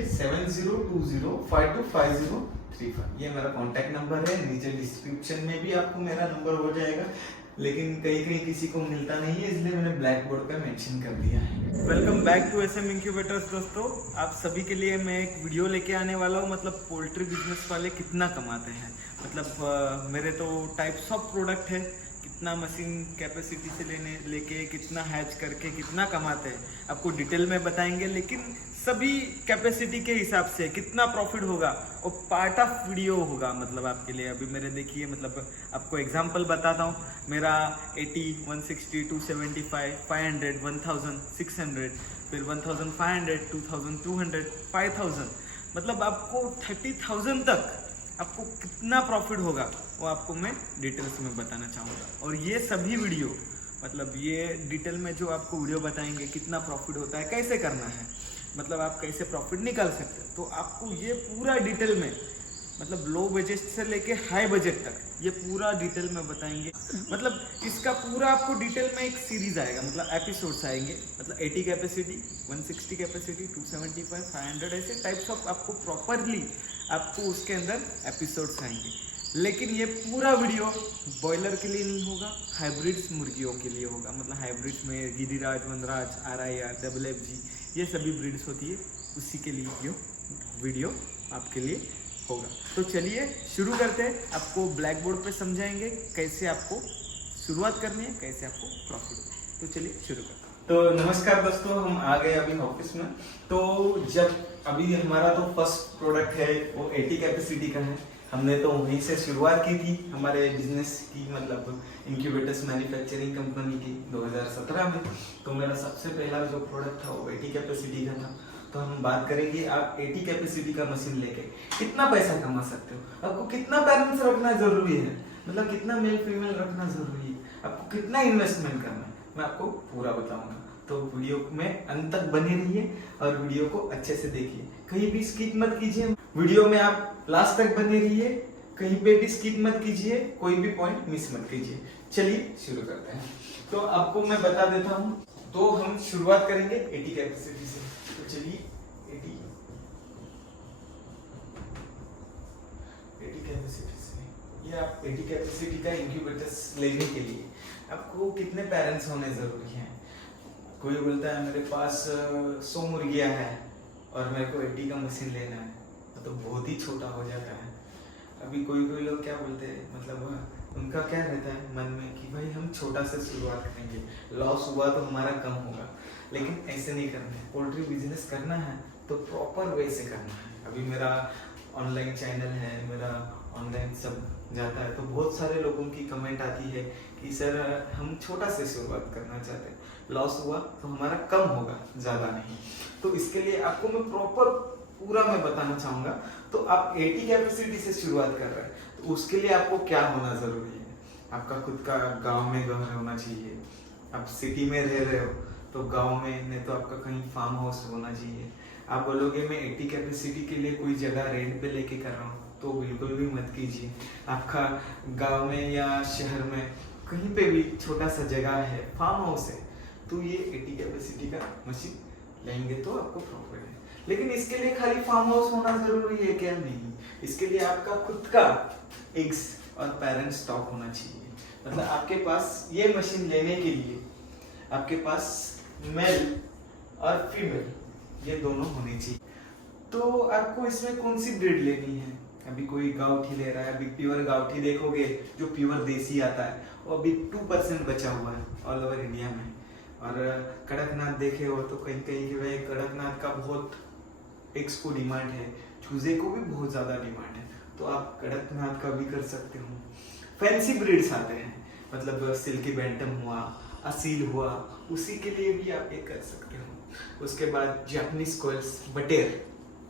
लीजिए 7020525035। ये मेरा कॉन्टैक्ट नंबर है। नीचे डिस्क्रिप्शन में भी आपको मेरा नंबर हो जाएगा, लेकिन कहीं कहीं किसी को मिलता नहीं है, इसलिए मैंने ब्लैक बोर्ड पे मेंशन कर दिया है। Welcome back to SM incubators दोस्तों। आप सभी के लिए मैं एक वीडियो लेके आने वाला हूँ। मतलब पोल्ट्री बिजनेस वाले कितना कमाते हैं। मतलब मेरे तो टाइप्स ऑफ प्रोडक्ट है, कितना मशीन कैपेसिटी से लेके कितना हैच करके कितना कमाते हैं आपको डिटेल में बताएंगे, लेकिन सभी कैपेसिटी के हिसाब से कितना प्रॉफिट होगा और पार्ट ऑफ वीडियो होगा। मतलब आपके लिए अभी मेरे देखिए, मतलब आपको एग्जांपल बताता हूँ। मेरा 80, 160, 275, 500, 1000, 600, फिर 1500, 2200, 5000, मतलब आपको 30,000 तक आपको कितना प्रॉफिट होगा वो आपको मैं डिटेल्स में बताना चाहूँगा। और ये सभी वीडियो, मतलब ये डिटेल में जो आपको वीडियो बताएंगे कितना प्रॉफिट होता है, कैसे करना है, मतलब आप कैसे प्रॉफिट निकाल सकते हैं, तो आपको ये पूरा डिटेल में, मतलब लो बजट से लेके हाई बजट तक ये पूरा डिटेल में बताएंगे। मतलब इसका पूरा आपको डिटेल में एक सीरीज आएगा, मतलब एपिसोड्स आएंगे। मतलब 80 कैपेसिटी, 160 कैपेसिटी, 275, 500, ऐसे टाइप्स ऑफ आपको प्रॉपरली आपको उसके अंदर एपिसोड्स आएंगे। लेकिन ये पूरा वीडियो बॉयलर के लिए नहीं होगा, हाइब्रिड्स मुर्गियों के लिए होगा। मतलब हाइब्रिड्स में गिरिराज, वनराज, RIR, WFG, ये सभी ब्रीड्स होती है, उसी के लिए ये वीडियो आपके लिए होगा। तो चलिए शुरू करते हैं। आपको ब्लैक बोर्ड पे समझाएंगे कैसे आपको शुरुआत करनी है, कैसे आपको प्रॉफिट होगा। तो चलिए शुरू करते हैं। तो नमस्कार दोस्तों, हम आ गए अभी ऑफिस में। तो जब अभी हमारा तो फर्स्ट प्रोडक्ट है वो 80 कैपेसिटी का है। हमने तो वहीं से शुरुआत की थी हमारे बिजनेस की, मतलब इंक्यूबेटर्स मैन्युफैक्चरिंग कंपनी की 2017 में। तो मेरा सबसे पहला जो प्रोडक्ट था वो 80 कैपेसिटी का था। तो हम बात करेंगे आप 80 कैपेसिटी का मशीन लेके कितना पैसा कमा सकते हो, आपको कितना पेरेंट्स रखना जरूरी है, मतलब कितना मेल फीमेल रखना जरूरी है, आपको कितना इन्वेस्टमेंट करना है, मैं आपको पूरा बताऊंगा। तो वीडियो में अंत तक बने रहिए और वीडियो को अच्छे से देखिए, कहीं भी स्किप मत कीजिए। वीडियो में आप लास्ट तक बने रहिए, कहीं पे भी स्किप मत कीजिए, कोई भी पॉइंट मिस मत कीजिए। चलिए शुरू करते हैं। तो आपको मैं बता देता हूँ। तो हम शुरुआत करेंगे 80 कैपेसिटी से। तो चलिए 80 कैपेसिटी से, ये आप 80 कैपेसिटी का इंक्यूबेटर्स लेने के लिए आपको कितने पेरेंट्स होने जरूरी हैं। कोई बोलता है मेरे पास 100 मुर्गियां हैं और मेरे को 80 का मशीन लेना है, तो बहुत ही छोटा हो जाता है। अभी कोई लोग क्या बोलते हैं, मतलब उनका क्या रहता है मन में कि भाई हम छोटा से शुरुआत करेंगे, लॉस हुआ तो हमारा कम होगा। लेकिन ऐसे नहीं करना है। पोल्ट्री बिजनेस करना है तो प्रॉपर वे से करना है। अभी मेरा ऑनलाइन चैनल है, मेरा ऑनलाइन सब जाता है, तो बहुत सारे लोगों की कमेंट आती है कि सर हम छोटा से शुरुआत करना चाहते हैं, लॉस हुआ तो हमारा कम होगा, ज़्यादा नहीं। तो इसके लिए आपको मैं प्रॉपर पूरा मैं बताना चाहूँगा। तो आप 80 कैपेसिटी से शुरुआत कर रहे हैं, तो उसके लिए आपको क्या होना ज़रूरी है। आपका खुद का गांव में घर होना चाहिए। आप सिटी में रह रहे हो तो गांव में, नहीं तो आपका कहीं फार्म हाउस होना चाहिए। आप बोलोगे मैं 80 कैपेसिटी के लिए कोई जगह रेंट पे लेके कर रहा हूँ, तो बिल्कुल भी मत कीजिए। आपका गांव में या शहर में कहीं पे भी छोटा सा जगह है, फार्म हाउस है, तो ये 80 कैपेसिटी का मशीन लेंगे तो आपको प्रॉफिट है। लेकिन इसके लिए खाली फार्म हाउस होना जरूरी है क्या? नहीं, इसके लिए आपका खुद का एग्स और पेरेंट स्टॉक होना चाहिए। मतलब आपके पास ये मशीन लेने के लिए आपके पास मेल और फीमेल ये दोनों होने चाहिए। तो आपको इसमें कौन सी ब्रीड लेनी है। अभी कोई गाउठी ले रहा है, अभी प्योर गाउठी देखोगे जो प्योर देसी आता है वो अभी 2% बचा हुआ है ऑल ओवर इंडिया में। और कड़कनाथ देखे हो तो कहीं कहीं भाई कड़कनाथ का बहुत एग्स को डिमांड है, चूजे को भी बहुत ज्यादा डिमांड है, तो आप कड़कनाथ का भी कर सकते हो। फैंसी ब्रीड्स आते हैं, मतलब सिल्की बैंटम हुआ, असील हुआ, उसी के लिए भी आप ये कर सकते हो। उसके बाद जापानीज कोयल्स, बटेर,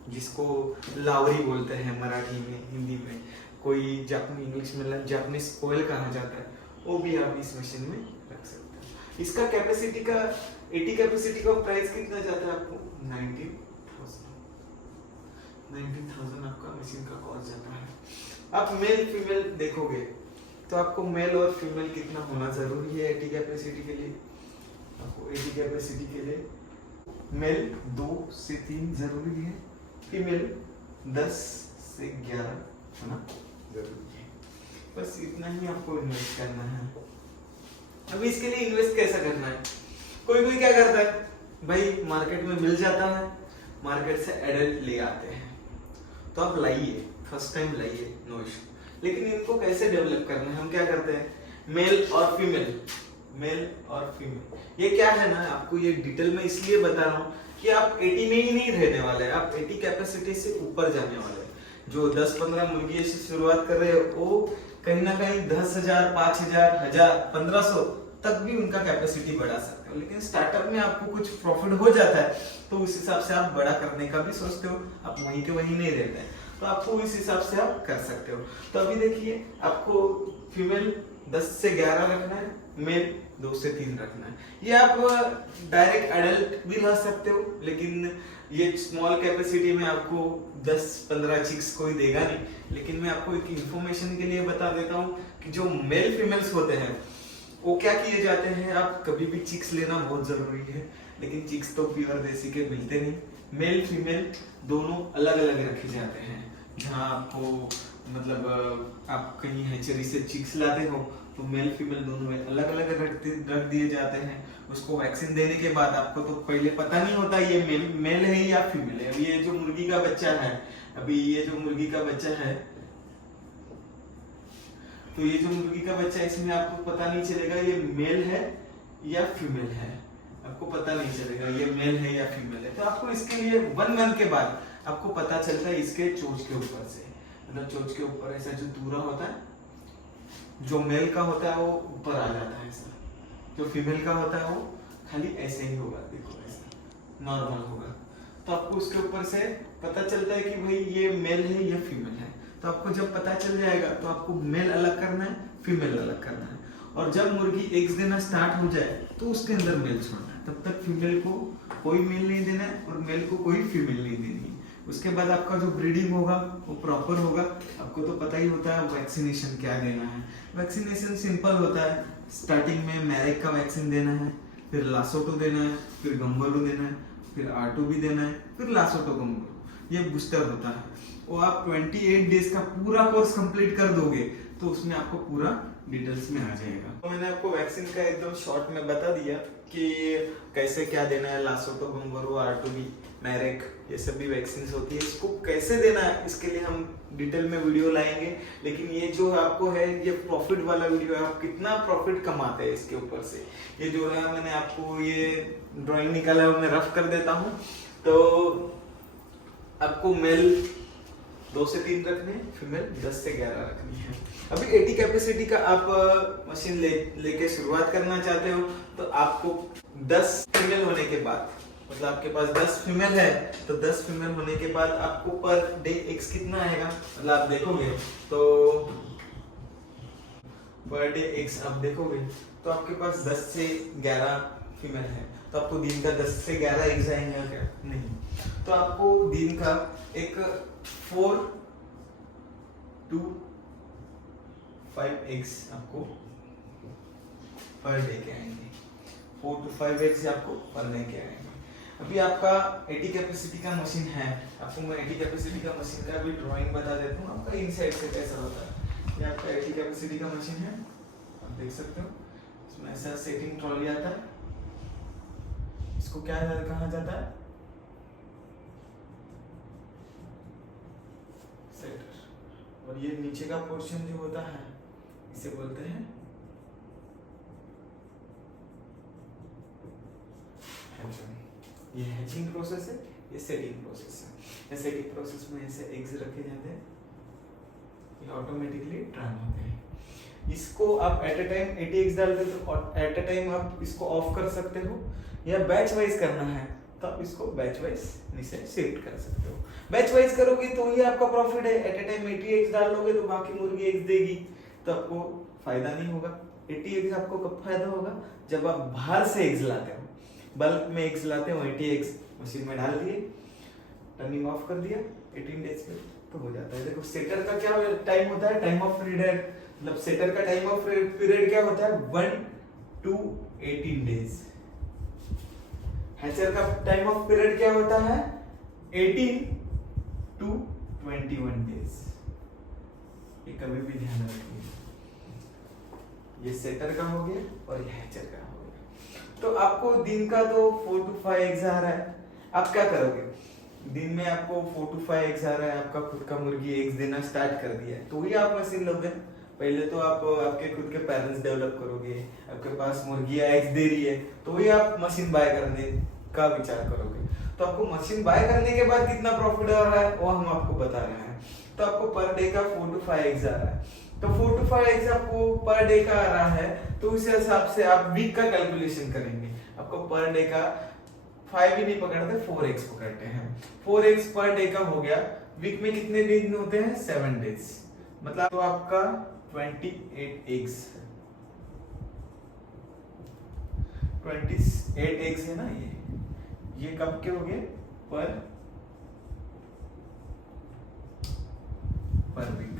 जिसको लावरी बोलते हैं मराठी में, हिंदी में, कोई जापानी इंग्लिश में जापानीज कोयल कहा जाता है, वो भी आप इस मशीन में रख सकते हो। इसका कैपेसिटी का 80 कैपेसिटी का प्राइस कितना जाता है आपको? 19,000 आपका मशीन का कॉस्ट जाता है। आप मेल फीमेल देखोगे तो आपको मेल और फीमेल कितना होना जरूरी है 80 कैपेसिटी के लिए। आपको 80 कैपेसिटी के लिए मेल 2 से 3 जरूरी है फीमेल 10 से 11 होना जरूरी है। बस इतना ही आपको इन्वेस्ट करना है। अभी इसके लिए इन्वेस्ट कैसा करना है, कोई कोई क्या करता है भाई, मार्केट में मिल जाता है, मार्केट से एडल्ट ले आते हैं, तो आप लाइए, फर्स्ट टाइम लाइए, नो इशू। लेकिन इनको कैसे डेवलप करना है, हम क्या करते हैं, मेल और फीमेल, मेल और फीमेल। ये क्या है ना, आपको ये डिटेल में इसलिए बता रहा हूँ कि आप 80 में ही नहीं रहने वाले हैं, आप 80 कैपेसिटी से ऊपर जाने वाले हैं। जो 10-15 मुर्गी से शुरुआत कर रहे हो, वो कहीं ना कहीं 10,000, 5,000, 1,000, 1,500 तक भी उनका कैपेसिटी बढ़ा सकते हो। लेकिन स्टार्टअप में आपको कुछ प्रॉफिट हो जाता है, तो उस हिसाब से आप बड़ा करने का भी सोचते हो, आप वहीं के वहीं नहीं रहते हैं, तो आपको इस हिसाब से आप कर सकते हो। तो अभी देखिए, आपको फीमेल 10 से 11 रखना है, मेल 2 से 3 रखना है। ये आप डायरेक्ट एडल्ट भी रह सकते हो, लेकिन ये स्मॉल कैपेसिटी में आपको 10-15 चिक्स कोई देगा नहीं। लेकिन मैं आपको एक इंफॉर्मेशन के लिए बता देता हूँ कि जो मेल फीमेल्स होते हैं वो क्या किए जाते हैं, आप कभी भी चिक्स लेना बहुत जरूरी है, लेकिन चिक्स तो प्योर देसी के मिलते नहीं। मेल फीमेल दोनों अलग अलग रखे जाते हैं। जहाँ आपको मतलब आप कहीं हैचरी से चिक्स लाते हो तो मेल फीमेल दोनों में अलग अलग रख दिए जाते हैं। उसको वैक्सीन देने के बाद आपको तो पहले पता नहीं होता ये मेल है या फीमेल है। अभी ये जो मुर्गी का बच्चा है, तो ये जो मुर्गी का बच्चा है, इसमें आपको पता नहीं चलेगा ये मेल है या फीमेल है, आपको पता नहीं चलेगा ये मेल है या फीमेल है। तो आपको इसके लिए 1 मंथ के बाद आपको पता चलता है इसके चोंच के ऊपर से, मतलब चोंच के ऊपर ऐसा जो दूरा होता है, जो मेल का होता है वो ऊपर आ जाता है ऐसा, जो फीमेल का होता है वो खाली ऐसे ही होगा, देखो ऐसा नॉर्मल होगा। तो आपको उसके ऊपर से पता चलता है कि भाई ये मेल है या फीमेल है। तो आपको जब पता चल जाएगा तो आपको मेल अलग करना है, फीमेल अलग करना है। और जब मुर्गी एग्स देना स्टार्ट हो जाए तो उसके अंदर मेल छोड़ना है, तब तक फीमेल को कोई मेल नहीं देना है और मेल को कोई फीमेल नहीं देनी है। उसके बाद आपका जो ब्रीडिंग होगा वो प्रॉपर होगा। आपको तो पता ही होता है वैक्सीनेशन क्या देना है। वैक्सीनेशन सिंपल होता है, स्टार्टिंग में मैरेक का वैक्सीन देना है, फिर लासोटो देना है, फिर गम्बरू देना है, फिर आर्टो भी देना है, फिर लासोटो गम्बरू, ये बूस्टर होता है। वो आप 28 डेज का पूरा कोर्स कंप्लीट कर दोगे तो उसमें आपको पूरा डिटेल्स में आ जाएगा। तो मैंने आपको वैक्सीन का एकदम शॉर्ट में बता दिया कि कैसे क्या देना है, लासोटो गम्बरू, आर्टोबी, मैरेक, ये सभी वैक्सीन होती है। इसको कैसे देना है इसके लिए हम डिटेल में वीडियो लाएंगे। लेकिन ये जो आपको है ये प्रॉफिट वाला वीडियो है, आप कितना प्रॉफिट कमाते हैं इसके ऊपर से। ये जो है मैंने आपको ये ड्राइंग निकाला है, मैं रफ कर देता हूँ। तो आपको मेल 2 से 3 रखने हैं, फीमेल 10 से 11 रखनी है। अभी 80 कैपेसिटी का आप मशीन लेके शुरुआत करना चाहते हो तो आपको 10 फीमेल होने के बाद, मतलब आपके पास 10 फीमेल है तो 10 फीमेल होने के बाद आपको पर डे एक्स कितना आएगा, मतलब आप देखोगे तो पर डे एक्स आप देखोगे तो आपके पास 10 से 11 फीमेल है, तो आपको दिन का 10 से 11 एग्स आएंगे क्या? नहीं। तो आपको दिन का एक 4 to 5 एग्स आपको पर डे के आएंगे, 4 to 5 एग्स आपको पर डे के आएंगे। अभी आपका 80 कैपेसिटी का मशीन है, आपको मैं 80 कैपेसिटी का मशीन का भी ड्राइंग बता देता हूँ आपका इनसाइड से कैसा होता है। ये आपका 80 कैपेसिटी का मशीन है, आप देख सकते हो। इसमें ऐसा सेटिंग ट्रॉली आता है, इसको क्या कहा जाता है, सेटर। और ये नीचे का पोर्शन जो होता है इसे बोलते हैं हैचिंग। ये हैचिंग प्रोसेस है, ये सेटिंग प्रोसेस है। ये सेटिंग प्रोसेस में ऐसे एग्स रखे जाते हैं, ये ऑटोमेटिकली ट्रांस होते हैं। इसको आप एट अ टाइम 80 एग्स डालते हो तो एट अ टाइम आप इसको ऑफ कर सकते हो, या बैच वाइज करना है तो आप इसको बैच वाइज नीचे शिफ्ट कर सकते हो। बैच वाइज करोगे तो ही आपका प्रॉफिट है। एट अ टाइम 80 एग्स डाल लोगे तो बाकी मुर्गी एग्स देगी तो आपको फायदा नहीं होगा। 80 एग्स आपको कब फायदा होगा, जब आप बाहर से एग्स लाते हो, बल्क में एग्स लाते हो, 80 एग्स मशीन में डाल दिए, टर्निंग ऑफ कर दिया, 18 डेज पे तो हो जाता है। देखो सेटर का क्या टाइम होता है, टाइम ऑफ पीरियड, मतलब सेटर का टाइम ऑफ पीरियड क्या होता है, 1 to 18 डेज। हैचर का टाइम ऑफ पीरियड क्या होता है, 18 to 21 days। ये कभी भी ध्यान रखिए, ये सेटर का हो गया और ये हैचर का हो गया। तो आपको दिन का तो 4 to 5 एग्स आ रहा है, आप क्या करोगे? दिन में आपको 4 to 5 एग्स आ रहा है, आपका खुद का मुर्गी एग्स देना स्टार्ट कर दिया है, तो ही आप मशीन लोगे। पहले तो आप आपके खुद के पेरेंट्स डेवलप करोगे, आपके पास मुर्गियां एग्स दे रही है, तो ही आप मशीन बाय करने का विचार करोगे। तो आपको मशीन बाय करने के बाद कितना प्रॉफिट आ रहा है वो हम आपको बता रहे हैं। तो आपको पर डे का 4 to 5 एग्स आ रहा है, तो 4 to 5 एग्स आपको पर डे का आ रहा है, तो उस हिसाब से आप वीक का कैलकुलेशन करेंगे। आपको पर डे का 5 ही नहीं पकड़ते, 4 एग्स पकड़ते हैं। 4 एग्स पर डे का हो गया, वीक में कितने दिन होते हैं? 7 डेज, मतलब तो आपका 28 एग्स, 28 एग्स है ना, ये कब के हो गए? पर वीक।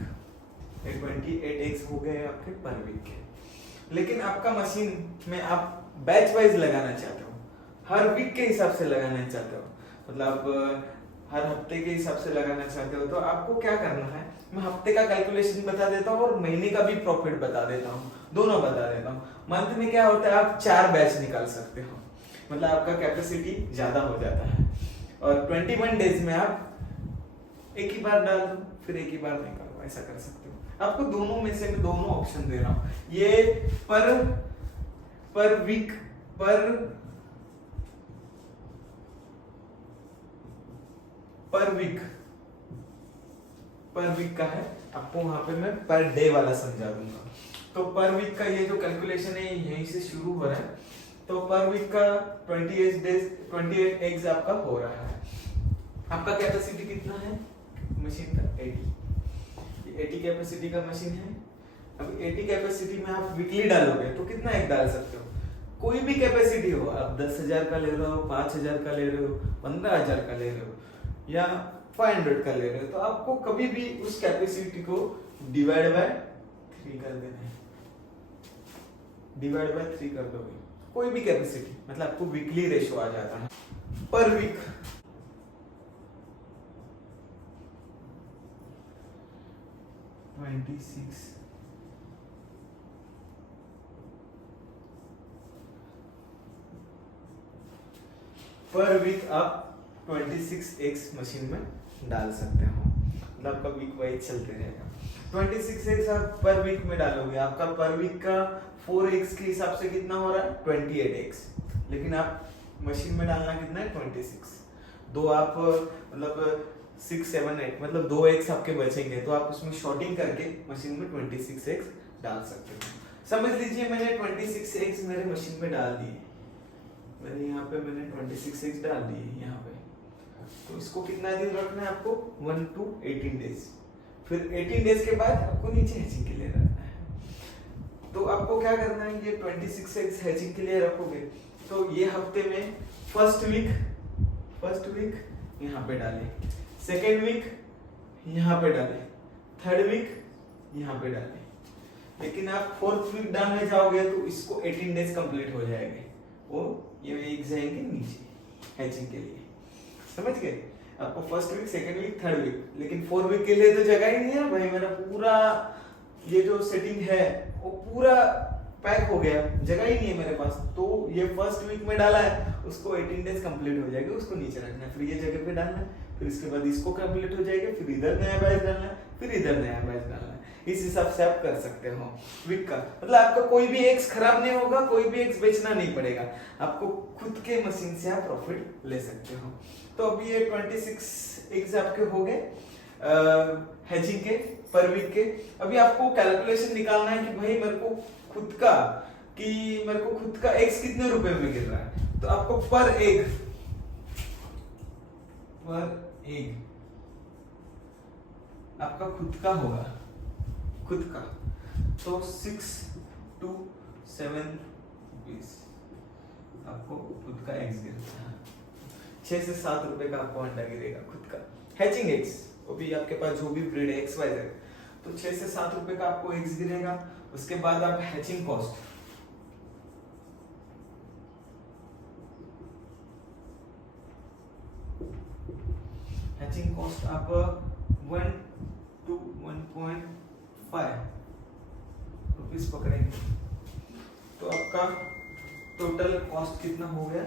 28 एग्स हो गए आपके पर वीक के। लेकिन आपका मशीन में आप बैच वाइज लगाना चाहते हो, हर वीक के हिसाब से लगाना चाहते हो, मतलब हर हफ्ते के हिसाब से लगाना चाहते हो, तो आपको क्या करना है, मैं हफ्ते का कैलकुलेशन बता देता हूँ और महीने का भी प्रॉफिट बता देता हूँ, दोनों बता देता हूँ। मंथ में क्या होता है, आप 4 बैच निकाल सकते हो, मतलब आपका कैपेसिटी ज्यादा हो जाता है। और 21 डेज में आप एक ही बार डाल दो, फिर एक ही बार निकालो, ऐसा कर सकते हो। आपको दोनों में से मैं दोनों ऑप्शन दे रहा हूँ। ये पर वीक पर वीक का है, आपको वहां पे मैं पर डे वाला समझा दूंगा। तो पर वीक का ये जो कैलकुलेशन है यहीं से शुरू हो रहा है। तो पर वीक का 28 एग्स आपका हो रहा है। आपका कैपेसिटी कितना है मशीन का? 80 कैपेसिटी का मशीन है। अब 80 कैपेसिटी में आप वीकली डालोगे तो कितना एग डाल सकते हो? कोई भी कैपेसिटी हो, आप 10,000 का ले रहे हो, 5,000 का ले रहे हो, 15,000 का ले रहे हो या 500 का ले रहे हो, तो आपको कभी भी उस कैपेसिटी को डिवाइड बाय 3 कर देना है। डिवाइड बाय 3 कर दोगे, कोई भी कैपेसिटी, मतलब आपको वीकली रेशो आ जाता है। पर वीक पर वीक आप 26 एग्स मशीन में डाल सकते हो, मतलब आपका वीक वाइज चलते रहेगा। 26 एग्स आप पर वीक में डालोगे, आपका पर वीक का 4 एग्स के हिसाब से कितना हो रहा है? 28 एग्स। लेकिन आप मशीन में डालना कितना है? 26। दो आप मतलब 6, 7, 8 मतलब 2 एग्स आपके बचेंगे, तो आप उसमें शॉर्टिंग करके मशीन में 26 एग्स डाल सकते हो। समझ लीजिए मैंने 26 एग्स मेरे मशीन में डाल दिए, मैंने यहाँ पे 26 एग्स डाल दिए यहाँ पे। तो इसको कितना दिन रखना है आपको? 1 to 18 डेज। फिर 18 डेज के बाद आपको नीचे हैचिंग के लिए रखना है। तो आपको क्या करना है, ये 26 एग्स हैचिंग के लिए रखोगे, तो ये हफ्ते में फर्स्ट वीक यहाँ पे डालें, सेकेंड वीक यहाँ पे डालें, थर्ड वीक यहाँ पे डालें। लेकिन आप फोर्थ वीक डालने जाओगे तो इसको 18 डेज कंप्लीट हो जाएंगे, वो ये एग्स जाएंगे नीचे हैचिंग के लिए। समझ गए? आपको first week, second week, third week, लेकिन 4 वीक के लिए तो जगह ही नहीं है भाई, मेरा पूरा ये जो सेटिंग है वो पूरा पैक हो गया, जगह ही नहीं है मेरे पास। तो ये फर्स्ट वीक में डाला है, उसको 18 डेज कंप्लीट हो जाएगी, उसको नीचे रखना है, फिर ये जगह पे डालना है, फिर इसके बाद इसको कंप्लीट हो जाएगा, फिर इधर नया बैच डालना है, फिर इधर नया बैच डालना है। इस हिसाब से आप कर सकते हो वीक का, मतलब आपका कोई भी एग्स खराब नहीं होगा, कोई भी एग्स बेचना नहीं पड़ेगा, आपको खुद के मशीन से आप प्रॉफिट ले सकते हो। तो अभी ये 26 एग्स आपके हो गए हैचिंग के पर वीक के। अभी आपको कैलकुलेशन निकालना है कि भाई मेरे को खुद का एग्स कितने रुपए में गिर रहा है। तो आपको पर एग आपका खुद का होगा, तो 6 to 7 रुपीज आपको खुद का एग्स गिरता है। 6 से 7 रुपए का आपको अंडा गिरेगा खुद का हैचिंग एग्स। वो भी आपके पास जो भी ब्रीड है XYZ, तो 6 से 7 रुपए का आपको एग्स गिरेगा। उसके बाद आप हैचिंग कॉस्ट, कॉस्ट आप 1 to 1.5 रुपीज पकड़ेंगे तो आपका टोटल कॉस्ट कितना हो गया,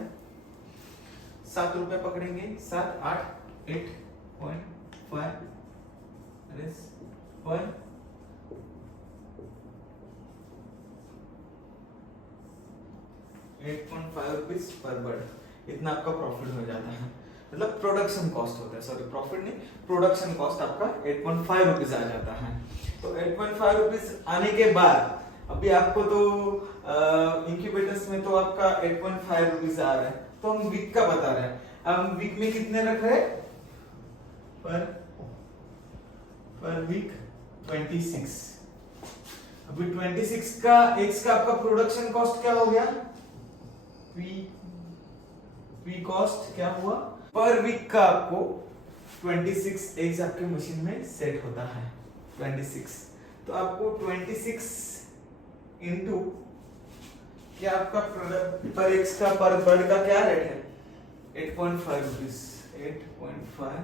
7 रुपए पकड़ेंगे, 7 8 8.5 पर 8.5 रुपीज पर बर्ड, इतना आपका प्रॉफिट हो जाता है। मतलब प्रोडक्शन कॉस्ट होता है, सॉरी प्रॉफिट नहीं, प्रोडक्शन कॉस्ट आपका 8.5 रुपीज आ जाता है। तो 8.5 रुपीज आने के बाद अभी आपको तो इंक्यूबेटर्स में तो आपका 8.5 रुपीज आ रहा है, तो हम वीक का बता रहे हैं। हम वीक में कितने रख रहे हैं, पर वीक 26। अभी 26 का एक्स का आपका प्रोडक्शन कॉस्ट क्या हो गया, पी कॉस्ट क्या हुआ, पर वीक का आपको 26 एग्स आपके मशीन में सेट होता है 26। तो आपको 26 इंटू क्या आपका पर एक्स का पर बर्ड का क्या रेट है, 8.5 रुपीज, 8.5।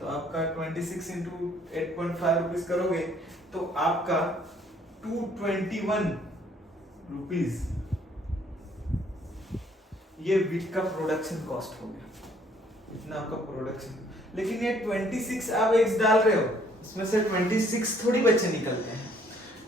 तो आपका 26 इंटू 8.5 रुपीज करोगे तो आपका 221 रुपीज ये वीक का प्रोडक्शन कॉस्ट हो गया, इतना आपका प्रोडक्शन। लेकिन ये 26 आप एग्स डाल रहे हो, इसमें से 26 थोड़ी बच्चे निकलते हैं,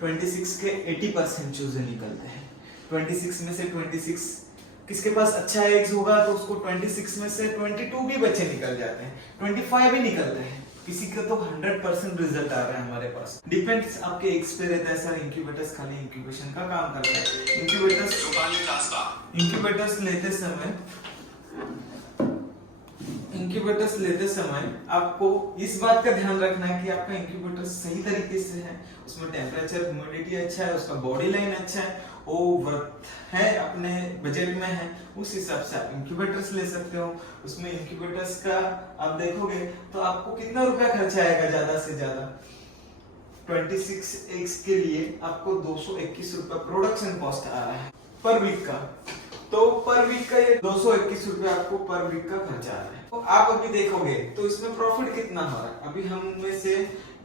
26 के 80% चूजे निकलते हैं। 26 में से 26 किसके पास अच्छा एग्स होगा तो उसको 26 में से 22 भी बच्चे निकल जाते हैं, 25 भी निकलते हैं, किसी का तो 100% रिजल्ट आ रहा है हमारे पास। डिपेंड्स आपके एग्स पे रहता है सर। इंक्यूबेटर्स खाली इंक्यूबेशन का काम करता है। इंक्यूबेटर्स लेते समय आपको इस बात का ध्यान रखना है कि आपका इंक्यूबेटर सही तरीके से है, उसमें टेम्परेचर ह्यूमिडिटी अच्छा है, उसका बॉडी लाइन अच्छा है, वो वर्थ है, अपने बजट में है, उस हिसाब से आप इंक्यूबेटर्स ले सकते हो। उसमें इंक्यूबेटर्स का आप देखोगे तो आपको कितना रुपया खर्चा आएगा ज्यादा से ज्यादा, 26 एग्स के लिए आपको 221 रुपया प्रोडक्शन कॉस्ट आ रहा है पर वीक का। तो पर वीक का ये 221 रुपया आपको पर वीक का खर्चा आ रहा है। तो आप अभी देखोगे तो इसमें प्रॉफिट कितना हो रहा है। अभी हम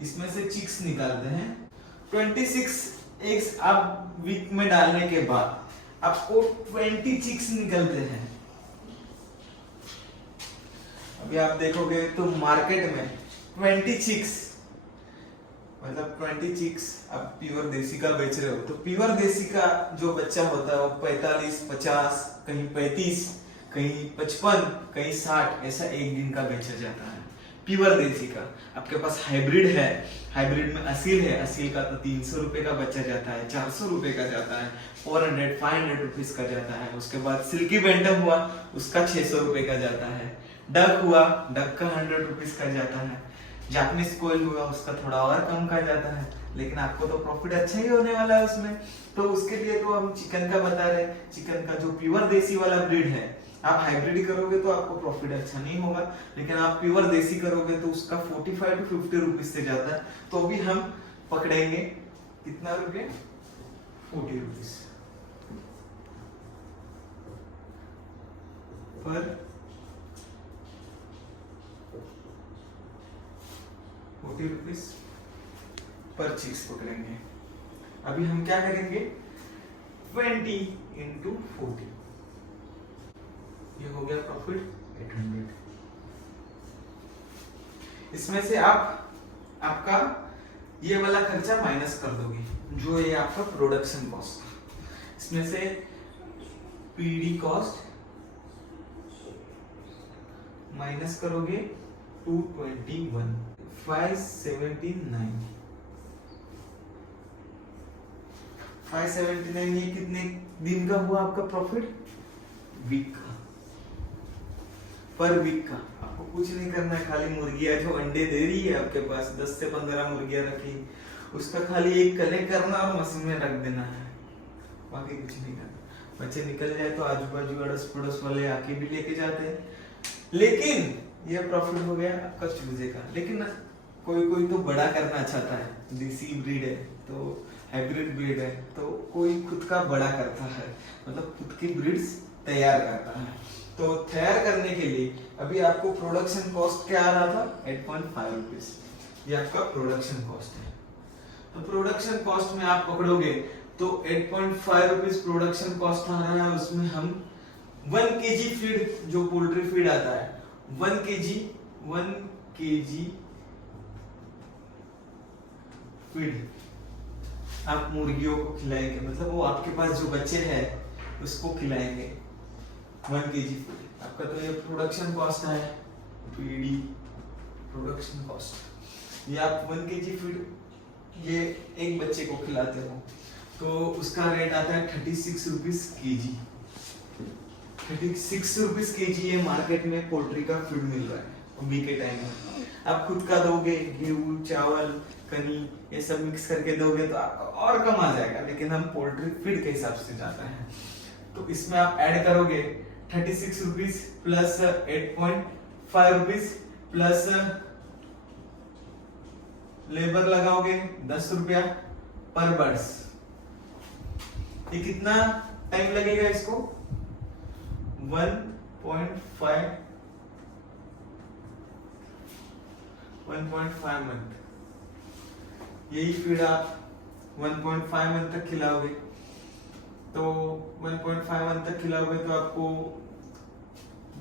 इसमें से चिक्स निकालते हैं। 26 एग्स आप वीक में डालने के बाद आपको 20 चिक्स निकलते हैं। अभी आप देखोगे तो मार्केट में 20 चिक्स मतलब 20 चिक्स आप प्योर देसी का बेच रहे हो, तो प्योर देसी का जो बच्चा होता है वो 45, 50, कहीं 35, कहीं 55, कहीं 60 ऐसा एक दिन का बेचा जाता है प्योर देसी का। आपके पास हाइब्रिड है, हाइब्रिड में असील है, असील का तो 300 रुपए का बच्चा जाता है, 400 रुपए का जाता है, 400, 500 रुपीज का जाता है। उसके बाद सिल्की बैंटम हुआ उसका 600 रुपए का जाता है, डक हुआ डक का 100 रुपीज का जाता है, जापानीज कोयल हुआ उसका थोड़ा और कम का जाता है। लेकिन आपको तो प्रॉफिट अच्छा ही होने वाला है उसमें। तो उसके लिए तो हम चिकन का बता रहे हैं, चिकन का जो प्योर देसी वाला ब्रीड है, आप हाइब्रिड करोगे तो आपको प्रॉफिट अच्छा नहीं होगा, लेकिन आप प्योर देसी करोगे तो उसका 45 to 50 रुपीज से जाता है। तो अभी हम पकड़ेंगे कितना रुपये, 40 rupees per 40 rupees per chicks पकड़ेंगे। अभी हम क्या करेंगे, 20 into 40, ये हो गया प्रॉफिट 800। इसमें से आप आपका ये वाला खर्चा माइनस कर दोगे, जो ये आपका प्रोडक्शन कॉस्ट, इसमें से पीडी कॉस्ट माइनस करोगे 221, 579 ये कितने दिन का हुआ आपका प्रॉफिट, वीक का, पर वीक का। आपको कुछ नहीं करना है, खाली मुर्गियां जो अंडे दे रही है आपके पास 10 से 15 मुर्गियां रखी, उसका खाली एक कलेक्ट करना और मशीन में रख देना है, बाकी कुछ नहीं करना। बच्चे निकल जाए तो आजू बाजू अड़ोस पड़ोस वाले आके भी लेके जाते हैं। लेकिन ये प्रॉफिट हो गया आपका चूजे का। लेकिन कोई तो बड़ा करना चाहता है, देसी ब्रीड है तो हाइब्रिड ब्रीड है, तो कोई खुद का बड़ा करता है, मतलब खुद की ब्रीड्स तैयार करता है। तो तो तैयार करने के लिए अभी आपको प्रोडक्शन कॉस्ट क्या आ रहा था, 8.5 रुपीज, ये आपका प्रोडक्शन कॉस्ट है। तो प्रोडक्शन कॉस्ट में आप पकड़ोगे तो 8.5 रुपीज प्रोडक्शन कॉस्ट आ रहा है। उसमें हम 1 केजी फीड, जो पोल्ट्री फीड आता है, 1 केजी फीड आप मुर्गियों को खिलाएंगे, मतलब वो आपके पास जो बच्चे हैं उसको खिलाएंगे 1 केजी फीड आपका। तो ये प्रोडक्शन कॉस्ट है, पीडी प्रोडक्शन कॉस्ट। ये आप 1 केजी फीड ये एक बच्चे को खिलाते हो तो उसका रेट आता है 36 रुपीज केजी। 36 रुपीज केजी ये मार्केट में पोल्ट्री का फीड मिल रहा है अभी के टाइम में। आप खुद का दोगे, गेहूं, चावल, कनी ये सब मिक्स करके दोगे तो आपका और कम आ जाएगा, लेकिन हम पोल्ट्री फीड के हिसाब से जाता है। तो इसमें आप ऐड करोगे 36 rupees plus 8.5 rupees plus labour लगाओगे 10 रुपया पर बर्ड्स। ये कितना टाइम लगेगा इसको, 1.5 मंथ। यही फीड आप 1.5 मंथ तक खिलाओगे तो 1.5 मंथ तक खिलाओगे तो आपको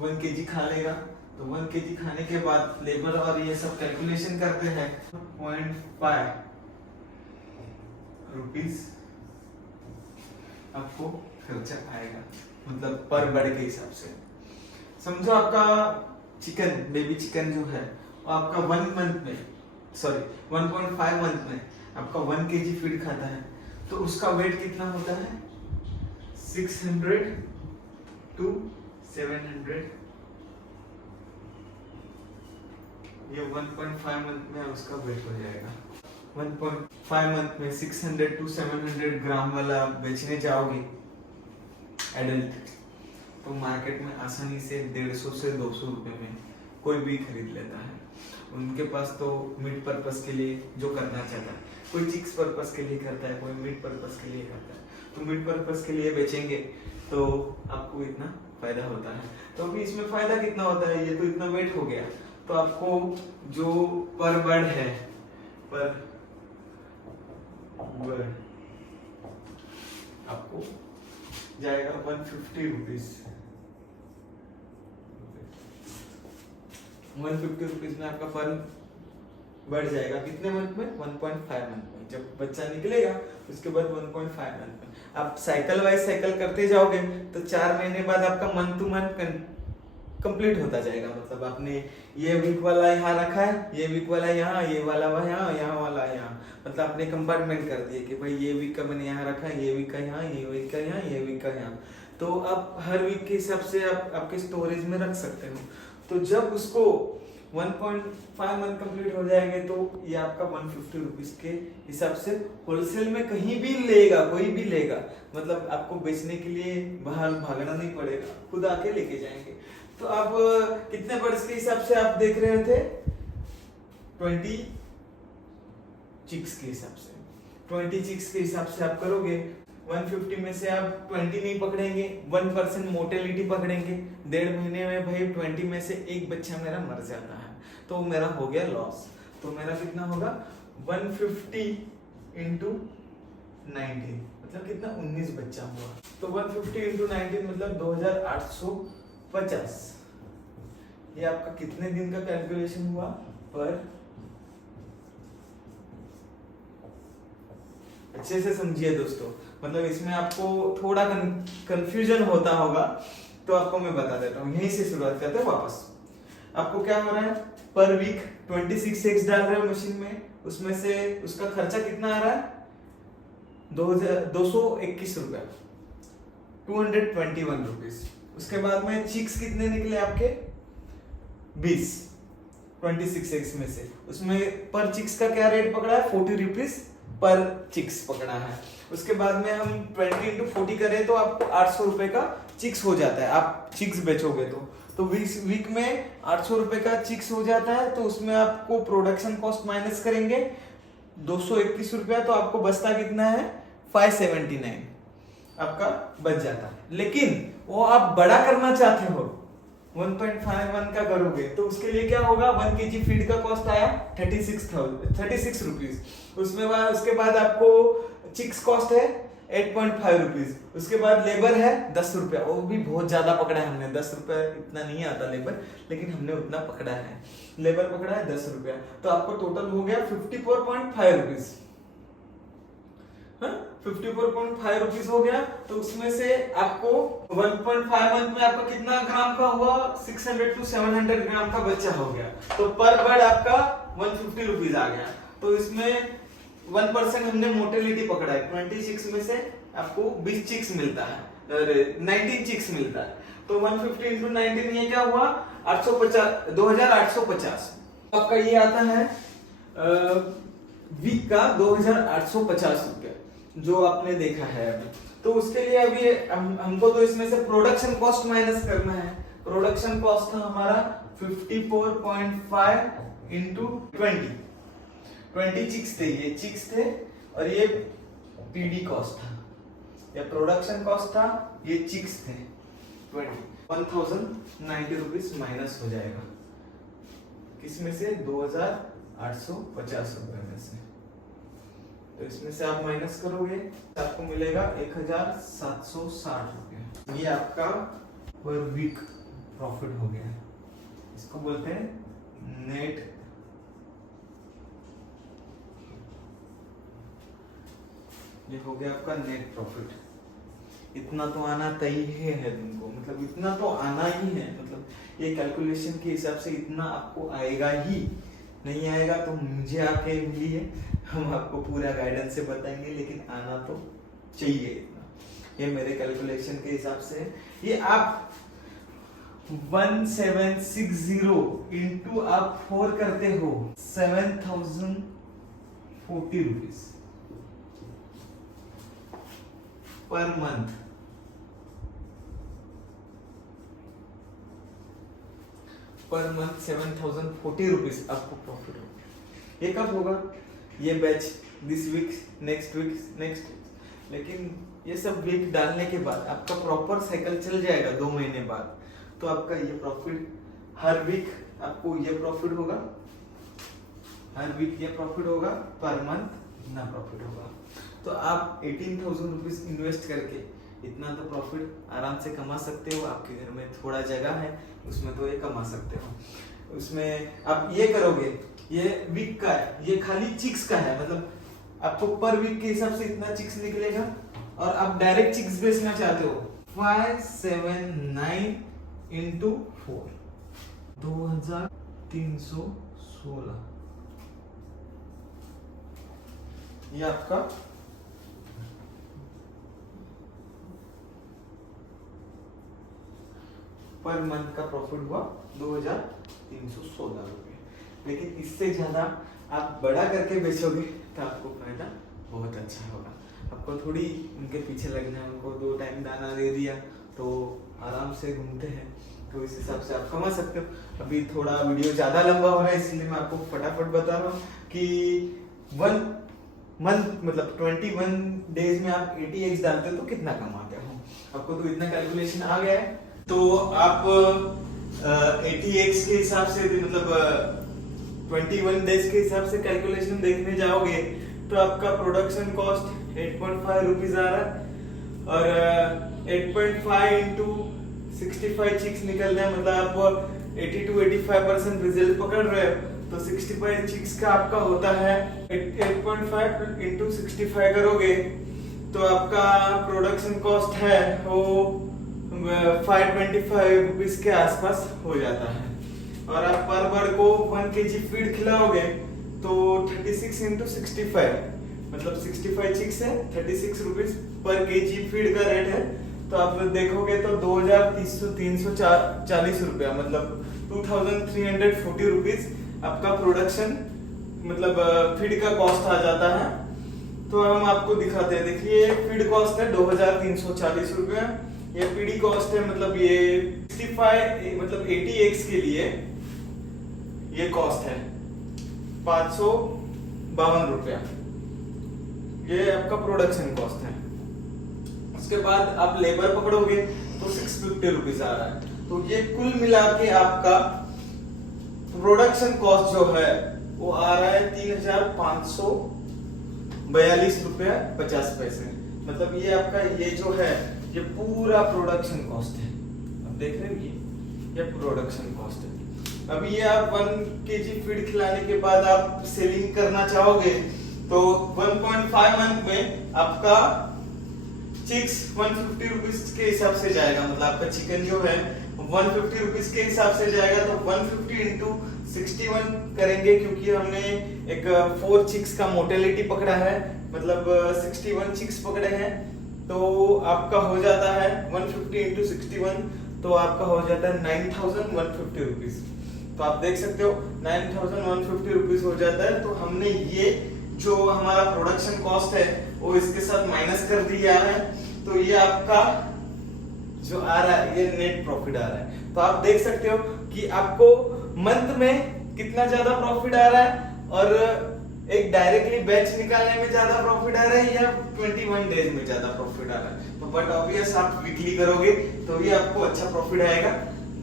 1 केजी खा लेगा। तो 1 केजी खाने के बाद लेबर और ये सब कैलकुलेशन करते हैं, 0.5 रुपीज आपको खर्चा आएगा, मतलब पर बर्ड के हिसाब से। समझो आपका चिकन, बेबी चिकन जो है वो आपका 1 मंथ में, सॉरी 1.5 मंथ में आपका 1 केजी फीड खाता है तो उसका वेट कितना होता है, 600 to 700। ये 1.5 मंथ में उसका वेट हो जाएगा। 1.5 मंथ में 600 to 700 ग्राम वाला बेचने जाओगे एडल्ट तो मार्केट में आसानी से 150 से 200 रुपए में कोई भी खरीद लेता है। उनके पास तो मीट पर्पस के लिए जो करना चाहता है, कोई चिक्स पर्पस के लिए करता है, कोई मीट पर्पस के लिए करता है। तो मीट पर्पस के लिए बेचेंगे तो आपको इतना फायदा होता है। तो अभी इसमें फायदा कितना होता है, ये तो इतना वेट हो गया तो आपको जो पर बर्ड है, पर बर्ड आपको जाएगा 150 रुपीज। 150 रुपीज में आपका फर्म बढ़ जाएगा। कितने मंथ में, 1.5 मंथ में। जब बच्चा निकलेगा उसके बाद 1.5 मंथ में आप साइकिल वाइज साइकिल करते जाओगे तो 4 महीने बाद आपका मंथ टू मंथ कंप्लीट होता जाएगा। मतलब आपने ये वीक वाला यहाँ रखा है, ये वीक वाला यहाँ, ये वाला यहाँ, यहाँ वाला यहाँ, मतलब आपने कंपार्टमेंट कर दिए कि भाई ये वीक का मैंने यहाँ रखा है, ये वीक का यहाँ, ये वीक का यहाँ, ये वीक का यहाँ। तो आप हर वीक के हिसाब से आप आपके स्टोरेज में रख सकते हो। तो जब उसको 1.5 मंथ कंप्लीट हो जाएंगे तो ये आपका 150 रुपीज के हिसाब से होलसेल में कहीं भी लेगा, कोई भी लेगा, मतलब आपको बेचने के लिए बाहर भागना नहीं पड़ेगा, खुद आके लेके जाएंगे। तो आप कितने बर्ड्स के हिसाब से आप देख रहे थे, 20 चिक्स के हिसाब से। 20 चिक्स के हिसाब से आप करोगे 150 में से आप 20 नहीं पकड़ेंगे, 1% मोर्टेलिटी पकड़ेंगे। 1.5 महीने में भाई 20 में से एक बच्चा मेरा मर जाता है तो मेरा हो गया लॉस। तो मेरा कितना होगा, 150 इंटू 19 मतलब कितना, 19 बच्चा हुआ। तो 150 इंटू 19 मतलब 2850। ये आपका कितने दिन का कैलकुलेशन हुआ, पर अच्छे से समझिए दोस्तों, मतलब इसमें आपको थोड़ा कंफ्यूजन होता होगा तो आपको मैं बता देता हूँ। यहीं से शुरुआत करते हैं वापस। आपको क्या हो रहा है, पर वीक 26 एग्स डाल रहे हो मशीन में, उसमें से उसका खर्चा कितना आ रहा है, 221 रुपया, 221 रुपीज। उसके बाद में चिक्स कितने निकले आपके, 20 26 एग्स में से, उसमें पर चिक्स का क्या रेट पकड़ा है, 40 रुपीज पर चिक्स पकड़ा है। उसके बाद में हम 20 इंटू 40 करें तो आपको 800 रुपए का चिक्स हो जाता है। आप चिक्स बेचोगे तो वीक में 800 रुपए का चिक्स हो जाता है। तो उसमें आपको प्रोडक्शन कॉस्ट माइनस करेंगे 221 रुपया, तो आपको बचता कितना है, 579 आपका बच जाता है। लेकिन वो आप बड़ा करना चाहते हो 1.51 का करोगे तो उसके लिए क्या होगा, 1 kg फीड का कॉस्ट आया 36 रुपीज। उसके बाद आपको चिक्स कॉस्ट है 8.5 रुपीज। उसके बाद लेबर है 10 रुपया, वो भी बहुत ज्यादा पकड़ा है हमने, 10 रुपया इतना नहीं आता लेबर, लेकिन हमने उतना पकड़ा है, लेबर पकड़ा है 10 रुपया। तो आपको टोटल हो गया 54.5 रुपीज। 54.5 रुपीज हो गया। तो उसमें से आपको 1.5 मंथ में आपका कितना ग्राम का हुआ, 600 to 700 ग्राम का बच्चा हो गया। तो पर बर्ड आपका 150 रुपीज आ गया। तो इसमें 1% हमने मोर्टेलिटी पकड़ा है, 26 में से आपको 20 चिक्स मिलता है, 19 चिक्स मिलता है। तो 150 into 19 ये क्या हुआ, 850, 2850। आपका ये आता है वीक का 2850 रुपया, जो आपने देखा है अभी। तो उसके लिए अभी हमको तो इसमें से प्रोडक्शन कॉस्ट माइनस करना है। प्रोडक्शन कॉस्ट था हमारा 54.5 into 20 चिक्स थे, ये चिक्स थे, और ये पीडी कॉस्ट था, ये प्रोडक्शन कॉस्ट था, ये चिक्स थे 1090 रुपीज माइनस हो जाएगा, किसमें से 2850 रुपए में से। तो इसमें से आप माइनस करोगे तो आपको मिलेगा 1760 रुपए। ये आपका पर वीक प्रॉफिट हो गया, इसको बोलते हैं नेट। ये हो गया आपका नेट प्रॉफिट। इतना तो आना तय है तुमको, मतलब इतना तो आना ही है, मतलब ये कैलकुलेशन के हिसाब से इतना आपको आएगा ही। नहीं आएगा तो मुझे आके मिलिए, हम आपको पूरा गाइडेंस से बताएंगे, लेकिन आना तो चाहिए इतना। ये मेरे कैलकुलेशन के हिसाब से ये आप 1760 इंटू आप 4 करते हो 7040 rupees per month. Per month 7040 rupees आपको प्रॉफिट होगा। ये कब होगा, ये batch this week, next week, लेकिन ये सब वीक डालने के बाद आपका प्रॉपर साइकिल चल जाएगा 2 महीने बाद। तो आपका ये प्रॉफिट हर वीक आपको ये प्रॉफिट होगा, हर वीक ये प्रॉफिट होगा, पर मंथ इतना प्रॉफिट होगा। तो आप 18,000 रुपीज इन्वेस्ट करके इतना तो प्रॉफिट आराम से कमा सकते हो। आपके घर में थोड़ा जगह है उसमें तो ये कमा सकते हो। उसमें आप ये करोगे, ये वीक का है, ये खाली चिक्स का है, मतलब आपको पर वीक के हिसाब से इतना चिक्स निकलेगा। और आप डायरेक्ट चिक्स बेचना चाहते हो 579 into 4 2316, ये आपका पर मंथ का प्रॉफिट हुआ 2316 रुपए। लेकिन इससे ज्यादा आप बड़ा करके बेचोगे तो आपको फायदा बहुत अच्छा होगा। आपको थोड़ी उनके पीछे लगना है, उनको 2 टाइम दाना दे दिया तो आराम से घूमते हैं, तो इस हिसाब से आप कमा सकते हो। अभी थोड़ा वीडियो ज्यादा लंबा हो रहा है, इसलिए मैं आपको फटाफट बता रहा हूँ कि 1 मंथ मतलब 21 डेज में आप 80 एग्स डालते हो तो कितना कमाते हो। आपको तो इतना कैलकुलेशन आ गया है, तो आप 80 एग्स के हिसाब से मतलब 21 डेज के हिसाब से कैलकुलेशन देखने जाओगे तो आपका प्रोडक्शन कॉस्ट 8.5 रुपीज आ रहा है, और 8.5 into 65 चिक्स निकल रहे हैं, मतलब आप 80 to 85% रिजल्ट पकड़ रहे हो। तो 65 चिक्स का आपका होता है 8.5 into 65 करोगे तो आपका प्रोडक्शन कॉस्ट है वो 525 रुपीज के आसपास हो जाता है। और आप पर बर्ड को 1 kg फीड खिलाओगे तो 36 into 65 मतलब 65 चिक्स है, 36 रुपीज पर केजी फीड का रेट है। तो आप देखोगे तो 2340 रुपया मतलब 2340 रुपीज आपका प्रोडक्शन मतलब फीड का कॉस्ट आ जाता है। तो हम आपको दिखाते हैं, देखिए फीड कॉस्ट है 2340 रुपया, ये पीडी कॉस्ट है मतलब ये 65 मतलब 80 एग्स के लिए ये कॉस्ट है 552 रुपया, ये आपका प्रोडक्शन कॉस्ट है। उसके बाद आप लेबर पकड़ोगे तो 650 रुपीज आ रहा है। तो ये कुल मिला के आपका प्रोडक्शन कॉस्ट जो है वो आ रहा है 3,542 रुपया 50 पैसे। मतलब ये आपका ये जो है ये पूरा प्रोडक्शन कॉस्ट है। अब देख रहे हैं ये प्रोडक्शन कॉस्ट है। अब ये आप 1 kg फीड खिलाने के बाद आप सेलिंग करना चाहोगे तो 1.5 मंथ में आपका चिक्स 150 रुपीज के हिसाब से जाएगा। मतलब आपका चिकन जो है 150 रुपीज के हिसाब से जाएगा। तो 150 इंटू 61 करेंगे क्योंकि हमने एक 4 चिक्स का मोर्टेलिटी पकड़ा है, मतलब 61 चिक्स पकड़े हैं। तो आपका हो जाता है 150 इंटू 61, तो आपका हो जाता है 9,150 रुपीज। तो आप देख सकते हो 9,150 रुपीज हो जाता है। तो हमने ये जो हमारा प्रोडक्शन कॉस्ट है वो इसके साथ माइनस कर दिया है। तो ये आपका जो आ रहा है ये नेट प्रॉफिट आ रहा है। तो आप देख सकते हो कि आपको मंथ में कितना ज्यादा प्रॉफिट आ रहा है और एक डायरेक्टली बैच निकालने में ज्यादा प्रॉफिट आ रहा है या 21 डेज में ज्यादा प्रॉफिट आ रहा है। तो बट ऑब्वियस आप वीकली करोगे तो ये आपको अच्छा प्रॉफिट आएगा।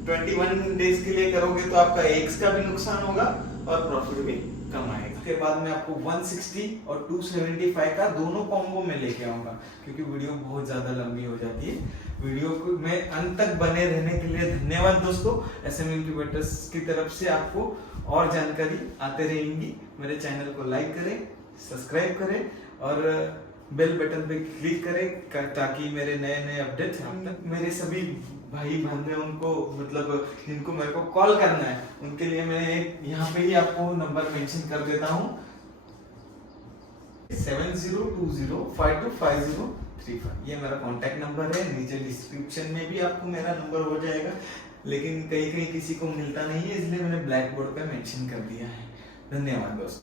21 डेज के लिए करोगे तो आपका एक्स का भी नुकसान होगा और प्रॉफिट भी कम आएगा। उसके बाद में आपको 160 और 275 का दोनों कॉम्बो में लेके आऊंगा क्योंकि वीडियो बहुत ज्यादा लंबी हो जाती है। वीडियो को में अंत तक बने रहने के लिए धन्यवाद दोस्तों। SM इनक्यूबेटर्स की तरफ से आपको और जानकारी आते रहेंगी। मेरे चैनल को लाइक करें, सब्सक्राइब करें और बेल बटन पे क्लिक करें ताकि मेरे नए नए अपडेट्स आप तक। मेरे सभी भाई बहन उनको मतलब जिनको मेरे को कॉल करना है उनके लिए मैं यहाँ पे ही आपको नंबर मेंशन कर देता हूँ 7020525035। ये मेरा कांटेक्ट नंबर है। नीचे डिस्क्रिप्शन में भी आपको मेरा नंबर हो जाएगा, लेकिन कहीं कहीं किसी को मिलता नहीं है इसलिए मैंने ब्लैक बोर्ड पे मेंशन कर दिया है। धन्यवाद दोस्तों।